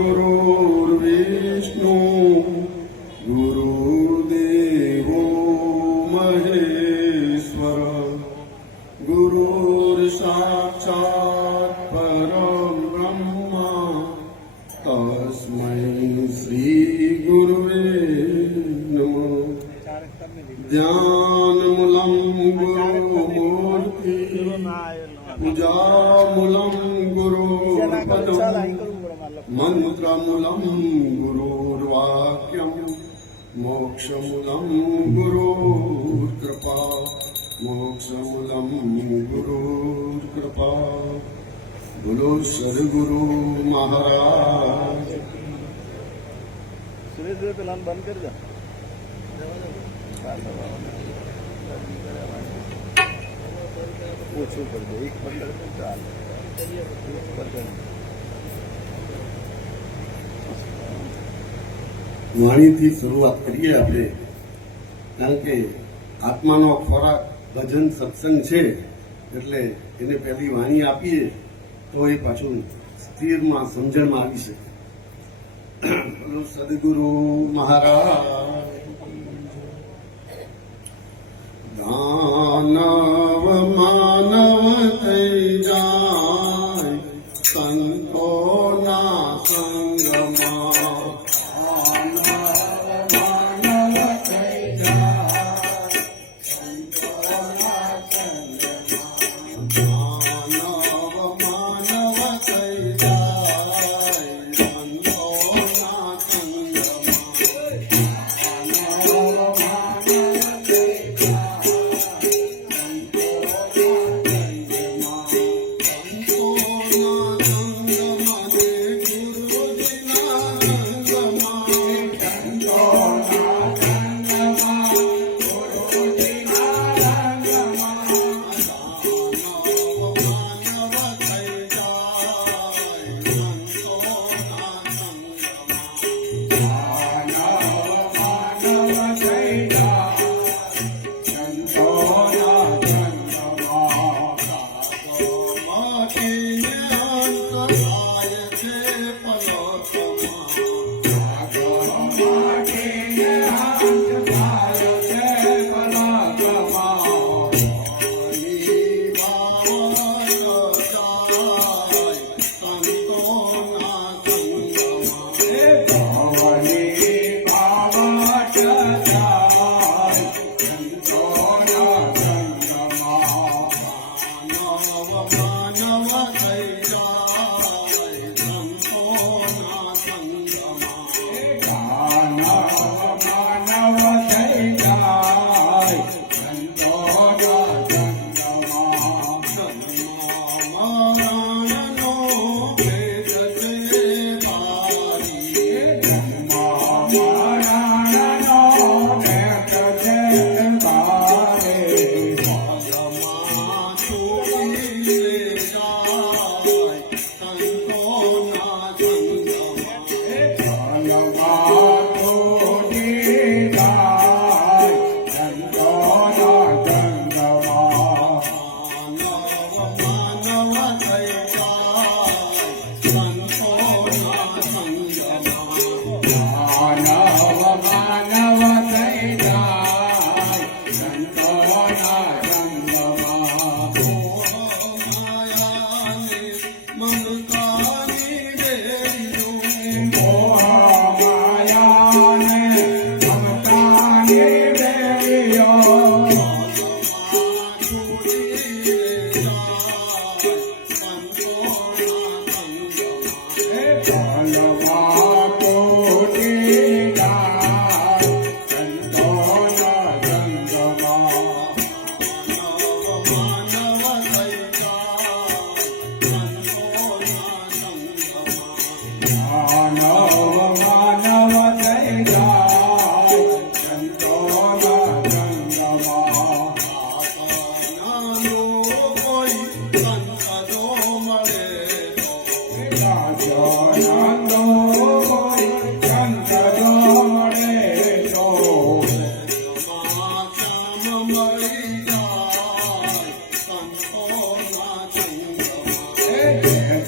गुरुर्विष्णु गुरुदेवो महेश्वर गुरुर्साक्षात् परं ब्रह्म तस्मै श्री गुरुवे नमः। ध्यानमूलं गुरुमूर्ति पूजामूलं गुरुपदम् मंत्रमूलं गुरुर्वाक्यं मोक्षमूलं गुरुर्कृपा मोक्षमूलं गुरुर्कृपा। बोलो सद्गुरु महाराज। सुरेश पेला बंद कर जा ઓછું કરી દો 1:15 ચાલે વાણીથી શરૂઆત કરીએ આપણે, કારણ કે આત્માનો ખોરાક ભજન સત્સંગ છે, એટલે એને પહેલી વાણી આપીએ તો એ પાછું સ્થિરમાં સમજણમાં આવી શકે. બોલો સદગુરુ મહારાજ. દાનવ માનવ થઈ જાય સંતોના સંગમાં.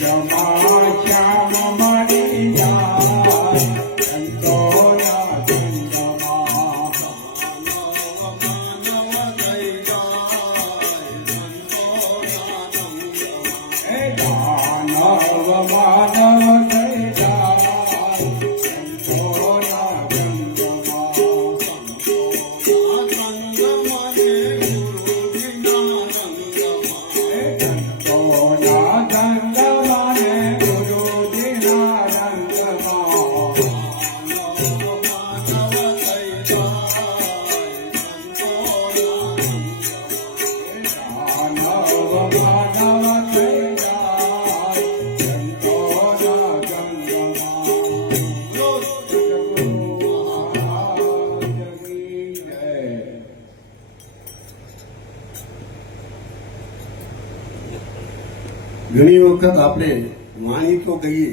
જમા શ્યામ માનવ થઈ જાય સંતોના સંગમાં. સંતોના સંગમાં ને ગુરુજીના રંગમાં. માનવ માનવ થઈ જાય સંતોના સંગમાં. સદગુરુ મહારાજ કી જય. ઘણી વખત આપણે વાણી તો કહીએ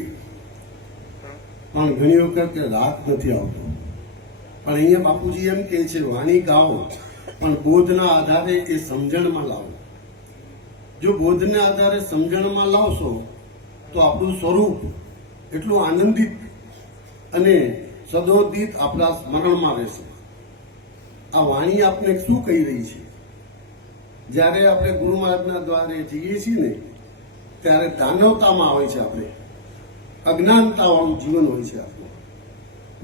પણ ઘણી વખત રાગ નથી આવતો. પણ અહીંયા બાપુજી એમ કહે છે વાણી ગાઓ પણ બોધના આધારે એ સમજણમાં લાવો. જો બોધના આધારે સમજણમાં લાવશો તો આપણું સ્વરૂપ એટલું આનંદિત અને સદોદિત આપણા સ્મરણમાં રહેશે. આ વાણી આપણે શું કહી રહી છે? જ્યારે આપણે ગુરુ મહારાજના દ્વારે જઈએ છીએ ને ત્યારે દાનવતામાં હોય છે, આપણે અજ્ઞાનતાવાળું જીવન હોય છે. આપણું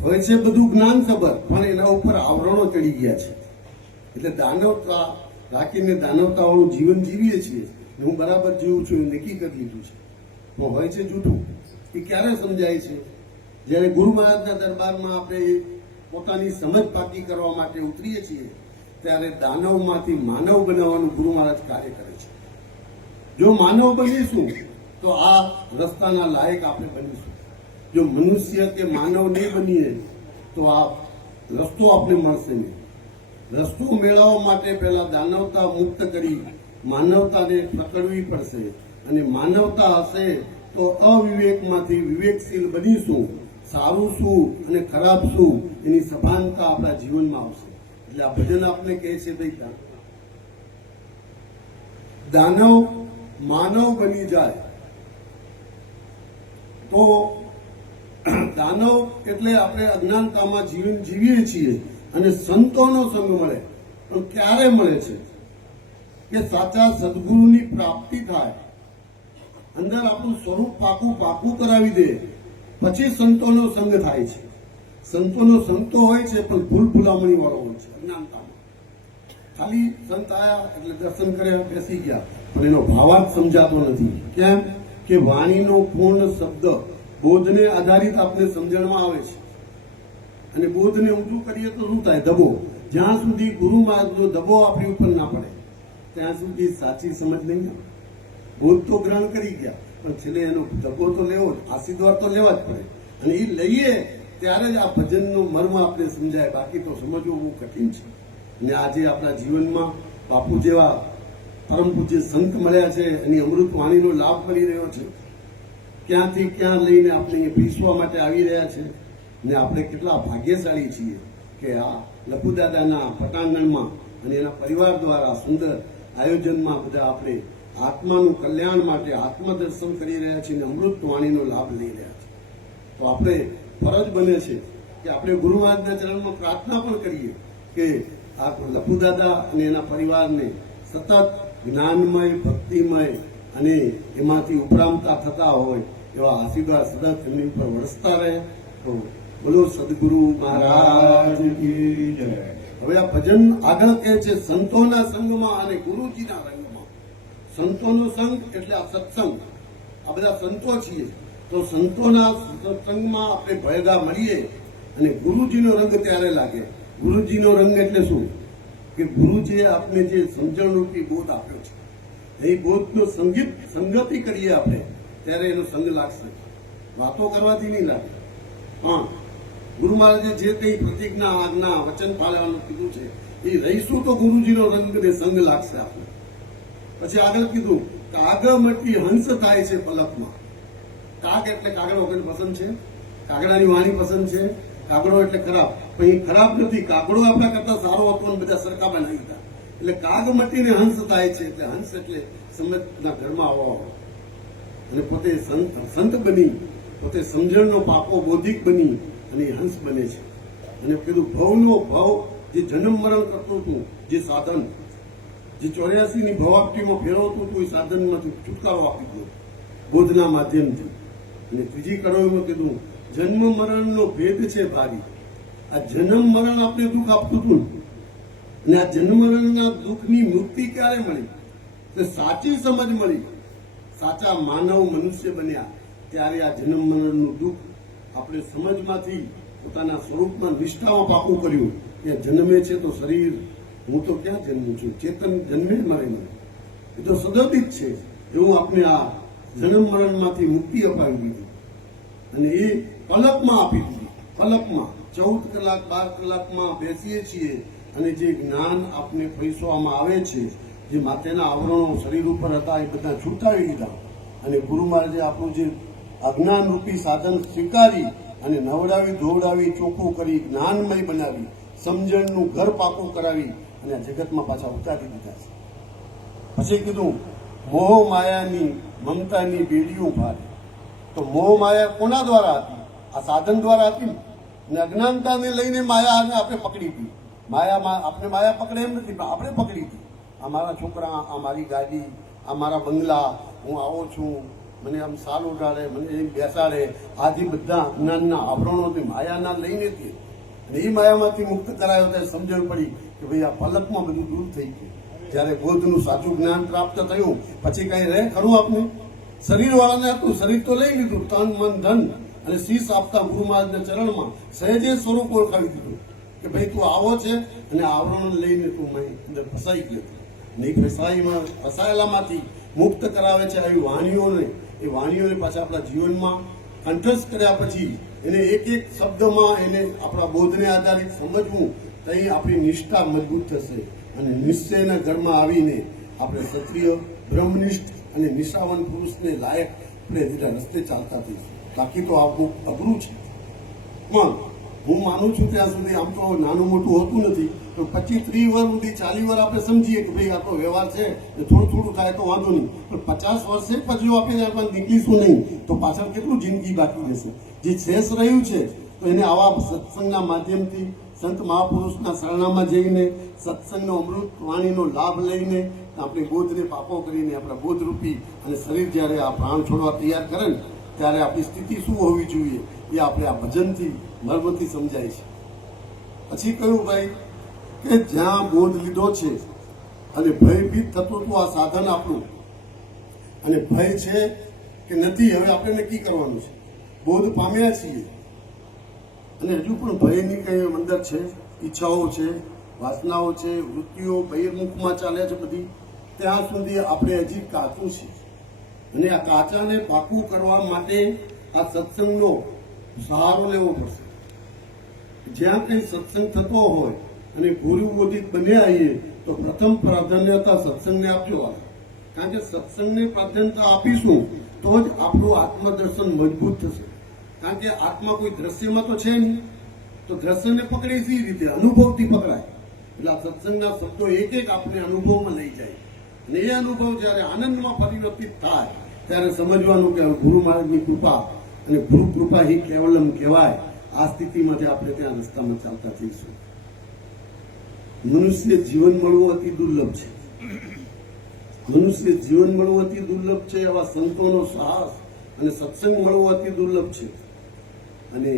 હોય છે બધું જ્ઞાન ખબર, પણ એના ઉપર આવરણો ચડી ગયા છે. એટલે દાનવતા રાખીને દાનવતાવાળું જીવન જીવીએ છીએ. હું બરાબર જીવું છું એ નક્કી કરી લીધું છે, પણ હોય છે જૂઠું. એ ક્યારે સમજાય છે? જ્યારે ગુરુ મહારાજના દરબારમાં આપણે પોતાની સમજ પાકી કરવા માટે ઉતરીએ છીએ ત્યારે દાનવમાંથી માનવ બનાવવાનું ગુરુ મહારાજ કાર્ય કરે છે. જો માનવ બનીશું તો આ રસ્તાના લાયક આપણે બનીશું. જો મનુષ્ય કે માનવ નહીં બનીએ તો આ રસ્તો આપણે મળશે નહીં. રસ્તો મેળવવા માટે પહેલા દાનવતા મુક્ત કરી માનવતાને પકડવી પડશે, અને માનવતા હશે તો અવિવેકમાંથી વિવેકશીલ બનીશું. સારું શું અને ખરાબ શું એની સભાનતા આપણા જીવનમાં આવશે. એટલે આ ભજન આપને કહે છે ભાઈ દાનવ માનવ બની જાય તો દાનવ એટલે આપણે અજ્ઞાનતામાં જીવન જીવીએ છીએ અને સંતોનો સંગ મળે. પણ ક્યારે મળે છે? કે સાચા સદગુરુની પ્રાપ્તિ થાય, અંદર આપણું સ્વરૂપ પાકું કરાવી દે, પછી સંતોનો સંગ થાય છે. સંતોનો સંતો હોય છે પણ ભૂલામણી વાળો હોય છે અજ્ઞાનતામાં. ખાલી સંત આયા એટલે દર્શન કર્યા બેસી ગયા, પણ એનો ભાવાર્થ સમજાતો નથી. કેમ કે વાણીનો પૂર્ણ શબ્દ બોધને આધારિત આપણે સમજણમાં આવે છે, અને બોધને ઊંચું કરીએ તો શું થાય? દબો. જ્યાં સુધી ગુરુ મહારાજનો દબો આપણી ઉપર ના પડે ત્યાં સુધી સાચી સમજ નહીં આવે. બોધ તો ગ્રહણ કરી ગયા, પણ છેલ્લે એનો દબો તો લેવો જ, આશીર્વાદ તો લેવા જ પડે. અને એ લઈએ ત્યારે જ આ ભજનનો મર્મ આપણે સમજાય. બાકી તો સમજવું બહુ કઠિન છે. અને આજે આપણા જીવનમાં બાપુ જેવા પરમ પૂજ્ય સંત મળ્યા છે, એની અમૃત વાણીનો લાભ મળી રહ્યો છે. ક્યાંથી ક્યાં લઈને આપણે અહીંયા પીસવા માટે આવી રહ્યા છે. ને આપણે કેટલા ભાગ્યશાળી છીએ કે આ લખુદાદાના પટાંગણમાં અને એના પરિવાર દ્વારા સુંદર આયોજનમાં બધા આપણે આત્માનું કલ્યાણ માટે આત્મદર્શન કરી રહ્યા છીએ અને અમૃત વાણીનો લાભ લઈ રહ્યા છીએ. તો આપણે ફરજ બને છે કે આપણે ગુરુ મહારાજના ચરણમાં પ્રાર્થના પણ કરીએ કે આ લખુદાદા અને એના પરિવારને સતત જ્ઞાનમય, ભક્તિમય અને એમાંથી ઉપરામતા થતા હોય એવા આશીર્વાદ સતત એમની ઉપર વરસતા રહે. તો બોલો સદગુરુ મહારાજ કી જય. હવે આ ભજન આગળ કહે છે સંતોના સંગમાં અને ગુરુજીના રંગમાં. સંતોનો સંગ એટલે આ સત્સંગ. આ બધા સંતો છીએ તો સંતોના સત્સંગમાં આપણે ભેગા મળીએ અને ગુરુજીનો રંગ ત્યારે લાગે. ગુરુજીનો રંગ એટલે શું? કે ગુરુજીએ આપને જે સમજણરૂપી બોધ આપ્યો છે એ બોધનો સંગતિ કરીએ આપણે ત્યારે એનો સંગ લાગશે. વાતો કરવાથી નહીં લાગે. હા, ગુરુ મહારાજે જે કંઈ પ્રતિજ્ઞા, આજ્ઞા, વચન પાળવાનું કીધું છે એ રહીશું તો ગુરુજીનો રંગ ને સંગ લાગશે આપણે. પછી આગળ કીધું કાગ મટી હંસ થાય છે પલકમાં. કાગ એટલે કાગડો કોઈને પસંદ છે? કાગડાની વાણી પસંદ છે? કાગડો એટલે ખરાબ, પણ એ ખરાબ નથી. કાગડો આપણા કરતા સારો હતો અને બધા સરખા બનાવી દીધા. એટલે કાગ મટીને હંસ થાય છે. એટલે હંસ એટલે સમજના ઘરમાં આવવા અને પોતે સંત બની, પોતે સમજણનો પાકો બોધિક બની અને એ હંસ બને છે. અને કીધું ભવનો ભવ જે જન્મ મરણ કરતું હતું, જે સાધન જે 84ની ભવાપ્તિમાં ફેરવતું હતું, એ સાધનમાંથી છુટકારો આપી દીધો બોધના માધ્યમથી. અને ત્રીજી કડોઈમાં કીધું જન્મ મરણનો ભેદ છે ભારી. આ જન્મ મરણ આપણે દુઃખ આપતું હતું અને આ જન્મ મરણના દુઃખની મુક્તિ ક્યારે મળી? તો સાચી સમજ મળી, સાચા માનવ મનુષ્ય બન્યા ત્યારે આ જન્મ મરણનું દુઃખ આપણે સમજમાંથી પોતાના સ્વરૂપમાં નિષ્ઠામાં પાકું કર્યું કે જન્મે છે તો શરીર, હું તો ક્યાં જન્મું છું, ચેતન જન્મે મરે નહીં, એ તો સદોદિત છે. એવું આપણે આ જન્મ મરણમાંથી મુક્તિ અપાવી દીધી અને એ પલકમાં આપી દીધી. પલકમાં 14 કલાક 12 કલાકમાં બેસીએ છીએ અને જે જ્ઞાન આપને પૈસવામાં આવે છે, જે માથેના આવરણો શરીર ઉપર હતા એ બધા છૂટાવી દીધા અને ગુરુ મહારાજે આપણું જે અજ્ઞાન રૂપી સાધન સ્વીકારી અને નવડાવી ધોવડાવી ચોખ્ખું કરી જ્ઞાનમય બનાવી સમજણનું ઘર પાકું કરાવી અને આ જગતમાં પાછા ઉતારી દીધા છે. પછી કીધું મોહ માયાની મમતાની બેડીઓ ભારે. તો મોહ માયા કોના દ્વારા હતી? આ સાધન દ્વારા હતી ને. અને અજ્ઞાનતાને લઈને માયાને આપણે પકડી હતી. માયામાં આપણે માયા પકડે એમ નથી, પણ આપણે પકડી હતી. આ મારા છોકરા, આ મારી ગાડી, આ મારા બંગલા, હું આવો છું, મને આમ સાલ ઉડાડે, મને એમ બેસાડે, આથી બધા જ્ઞાનના આવરણોથી માયાના લઈને હતી. અને એ માયામાંથી મુક્ત કરાયો ત્યારે સમજણ પડી કે ભાઈ આ પલકમાં બધું દૂર થઈ ગયું. જ્યારે બોધનું સાચું જ્ઞાન પ્રાપ્ત થયું પછી કઈ રહે ખરું આપને? શરીર વાળાને હતું, શરીર તો લઈ લીધું, તન મન ધન અને શીશ આપતા ગુરુ મહારાજના ચરણમાં સહેજે સ્વરૂપ ઓળખાવી દીધું કે ભાઈ તું આવો છે અને આવરણ લઈને તું અંદર ફસાઈ ગયો. ને એ ફસાયેલામાંથી મુક્ત કરાવે છે આવી વાણીઓને. એ વાણીઓને પાછા આપણા જીવનમાં કંઠસ્થ કર્યા પછી એને એક એક શબ્દમાં એને આપણા બોધને આધારિત સમજવું તો એ આપણી નિષ્ઠા મજબૂત થશે અને નિશ્ચયના ઘરમાં આવીને આપણે ક્ષત્રિય બ્રહ્મનિષ્ઠ અને નિષ્ઠાવાન પુરુષને લાયક આપણે જેટલા રસ્તે ચાલતા થઈશું. બાકી તો આપણું અઘરું છે. પણ હું માનું છું ત્યાં સુધી આમ તો નાનું મોટું હોતું નથી, તો 25-30 વર્ષ સુધી 40 વર્ષ આપણે સમજીએ કે ભાઈ આ તો વ્યવહાર છે, થોડું થોડું થાય તો વાંધો નહીં, પણ 50 વર્ષે પછી જો આપણે એમાં નીકળીશું નહીં તો પાછળ કેટલું જિંદગી બાકી રહેશે. જે શેષ રહ્યું છે તો એને આવા સત્સંગના માધ્યમથી સંત મહાપુરુષના શરણામાં જઈને સત્સંગનો અમૃત વાણીનો લાભ લઈને આપણે બોધને પાપો કરીને આપણા બોધરૂપી અને શરીર જ્યારે આ પ્રાણ છોડવા તૈયાર કરે ને ત્યારે આપણી સ્થિતિ શું હોવી જોઈએ એ આપણે આ ભજનથી મર્મથી સમજાય છે. પછી કહ્યું ભાઈ કે જ્યાં બોધ લીધો છે અને ભયભીત થતું હતું આ સાધન આપણું, અને ભય છે કે નથી હવે આપણે નક્કી કરવાનું છે. બોધ પામ્યા છીએ અને હજુ પણ ભયની કંઈ અંદર છે, ઈચ્છાઓ છે, વાસનાઓ છે, વૃત્તિઓ બહિર્મુખમાં ચાલે છે બધી, ત્યાં સુધી આપણે હજી કાચું છે. અને આ કાચાને પાકું કરવા માટે આ સત્સંગનો સહારો લેવો પડશે. જ્યાં કંઈ સત્સંગ થતો હોય અને ગુરુબોધિત બન્યા આવીએ તો પ્રથમ પ્રાધાન્યતા સત્સંગને આપજો. કારણ કે સત્સંગને પ્રાધાન્યતા આપીશું તો જ આપણું આત્મદર્શન મજબૂત થશે. કારણ કે આત્મા કોઈ દ્રશ્યમાં તો છે નહીં, તો દ્રશ્યને પકડે સી રીતે? અનુભવથી પકડાય. એટલે આ સત્સંગના શબ્દો એક એક આપણે અનુભવમાં લઈ જાય અને એ અનુભવ જ્યારે આનંદમાં પરિવર્તિત થાય ત્યારે સમજવાનું કે ગુરુ મહારાજની કૃપા અને ગુરુ કૃપા હિ કેવલમ કહેવાય. આ સ્થિતિમાંથી આપણે ત્યાં રસ્તામાં ચાલતા થઈશું. મનુષ્ય જીવન મળવું અતિ દુર્લભ છે. મનુષ્ય જીવન મળવું અતિ દુર્લભ છે. એવા સંતોનો સાહસ અને સત્સંગ મળવો અતિ દુર્લભ છે. અને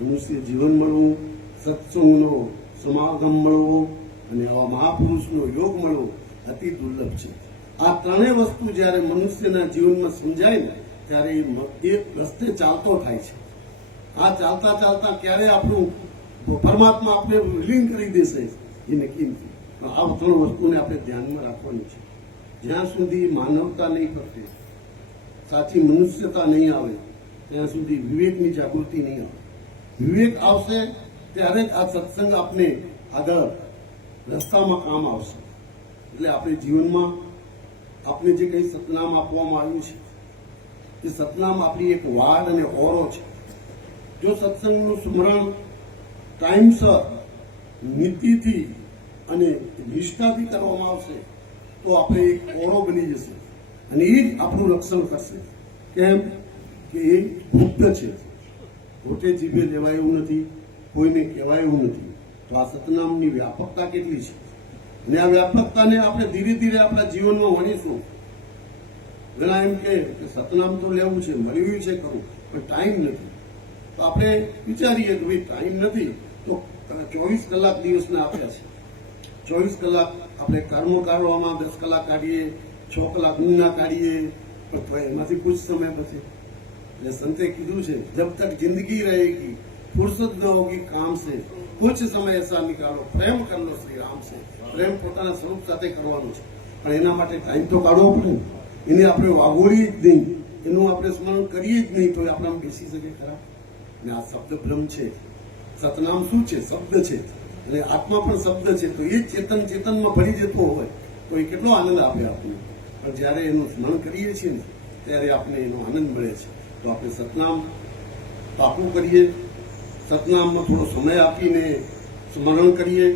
મનુષ્ય જીવન મળવું, સત્સંગનો સમાગમ મળવો અને આવા મહાપુરુષનો યોગ મળવો અતિ દુર્લભ છે. આ ત્રણેય વસ્તુ જ્યારે મનુષ્યના જીવનમાં સમજાય ને ત્યારે એ રસ્તે ચાલતો થાય છે. આ ચાલતા ચાલતા ક્યારે આપણું પરમાત્મા આપણે વિલીન કરી દેશે એ નક્કી નથી. આ ત્રણ વસ્તુને આપણે ધ્યાનમાં રાખવાની છે. જ્યાં સુધી માનવતા નહીં પ્રગટે, સાચી મનુષ્યતા નહીં આવે, ત્યાં સુધી વિવેકની જાગૃતિ નહીં આવે. વિવેક આવશે ત્યારે જ આ સત્સંગ આપને આગળ રસ્તામાં કામ આવશે. એટલે આપણે જીવનમાં આપણે જે કંઈ સતનામ આપવામાં આવ્યું છે એ સતનામ આપણી એક વાડ અને ઓરો છે. જો સત્સંગનું સ્મરણ ટાઈમસર નીતિથી અને નિષ્ઠાથી કરવામાં આવશે તો આપણે એક ઓરો બની જશે અને એ જ આપણું રક્ષણ કરશે. કેમ કે એ ગુપ્ત છે, પોતે જીભે લેવાય એવું નથી, કોઈને કહેવાય એવું નથી. તો આ સતનામની વ્યાપકતા કેટલી છે અને આ વ્યાપકતાને આપણે ધીરે ધીરે આપણા જીવનમાં વણીશું. ઘણા એમ કે સતનામ તો લેવું છે, મળ્યું છે ખરું, પણ ટાઈમ નથી. તો આપણે વિચારીએ કે ભાઈ ટાઈમ નથી તો 24 કલાક દિવસના આપ્યા છે. 24 કલાક આપણે કર્મો કાઢવામાં 10 કલાક કાઢીએ, 6 કલાક ઊંઘના કાઢીએ, પણ તો એમાંથી કુછ સમય બચે. એટલે સંતે કીધું છે, જબ તક જિંદગી रहेगी फुर्सत न होगी काम से, कुछ समय ऐसा निकालो, પ્રેમ કર લો શ્રી રામ છે. પ્રેમ પોતાના સ્વરૂપ સાથે કરવાનો છે, પણ એના માટે ટાઈમ તો કાઢવો પડે ને. એને આપણે વાગોળી જ નહીં, એનું આપણે સ્મરણ કરીએ જ નહીં તો આપણામાં બેસી શકે ખરા. અને આ શબ્દ બ્રહ્મ છે. સતનામ શું છે? શબ્દ છે. અને આત્મા પણ શબ્દ છે. તો એ ચેતનમાં ભરી જતો હોય તો એ કેટલો આનંદ આપે આપણને. પણ જ્યારે એનું સ્મરણ કરીએ છીએ ને ત્યારે આપણે એનો આનંદ મળે છે. તો આપણે સતનામ પાકું કરીએ, સતનામમાં થોડો સમય આપીને સ્મરણ કરીએ.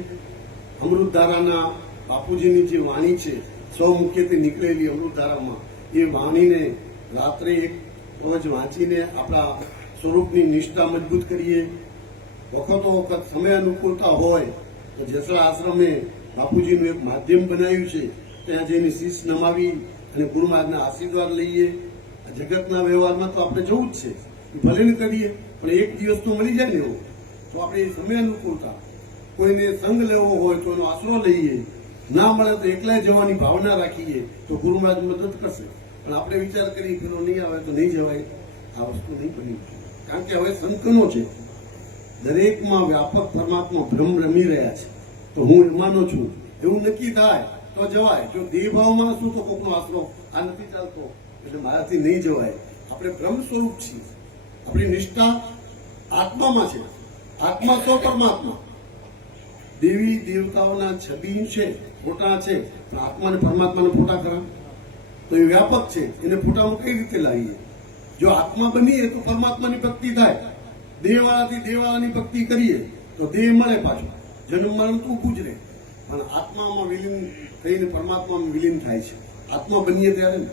અમૃતધારાના બાપુજીની જે વાણી છે, સૌ મુખ્યત્વે નીકળેલી અમૃતધારામાં, એ વાણીને રાત્રે એક પવજ વાંચીને આપણા સ્વરૂપની નિષ્ઠા મજબૂત કરીએ. વખતો વખત સમય અનુકૂળતા હોય તો જેસડા આશ્રમે બાપુજીનું એક માધ્યમ બનાવ્યું છે, ત્યાં જઈને શીશ નમાવી અને ગુરુ મહારાજના આશીર્વાદ લઈએ. જગતના વ્યવહારમાં તો આપણે જવું જ છે, ભલે ને કરીએ, પણ એક દિવસ તો મળી જાય ને એવો. તો આપણે એ સમય અનુકૂળતા, કોઈને સંગ લેવો હોય તો એનો આશરો લઈએ, ના મળે તો એકલા જવાની ભાવના રાખીએ તો ગુરુ મહારાજ મદદ કરશે. પણ આપણે વિચાર કરીએ પેલો નહીં આવે તો નહીં જવાય, આ વસ્તુ નહીં બની. કારણ કે હવે સંતનો છે, દરેકમાં વ્યાપક પરમાત્મા બ્રહ્મ રમી રહ્યા છે. તો હું એમાંનો છું એવું નક્કી થાય તો જવાય. જો દેહભાવમાં શું તો કોકનો આશરો આ નથી ચાલતો એટલે મારાથી નહીં જવાય. આપણે બ્રહ્મ સ્વરૂપ છીએ. આપણી નિષ્ઠા આત્મામાં છે. આત્મા તો પરમાત્મા. દેવી દેવતાઓના છબી છે, ફોટા છે, પણ આત્માને પરમાત્માને ફોટા ખરા? તો એ વ્યાપક છે, એને ફોટામાં કઈ રીતે લાવીએ? જો આત્મા બનીએ તો પરમાત્માની ભક્તિ થાય. દેહવાળાથી દેહવાળાની ભક્તિ કરીએ તો દેહ મળે પાછો, જન્મ મરણ તો ઊભું જ રહે. પણ આત્મામાં વિલીન થઈને પરમાત્મામાં વિલીન થાય છે. આત્મા બનીએ ત્યારે ને,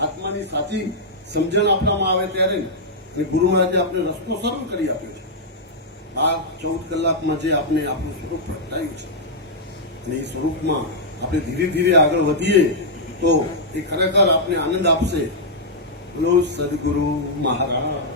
આત્માની સાચી સમજણ આપણામાં આવે ત્યારે ને. અને ગુરુ મહારાજે આપણે રસ્તો સરળ કરી આપ્યો છે. 12-14 કલાકમાં જે આપણે આપણું સ્વરૂપ પ્રગટાયું છે, અને એ સ્વરૂપમાં આપણે ધીરે ધીરે આગળ વધીએ તો એ ખરેખર આપણે આનંદ આપશે. બોલો સદગુરુ મહારાજ.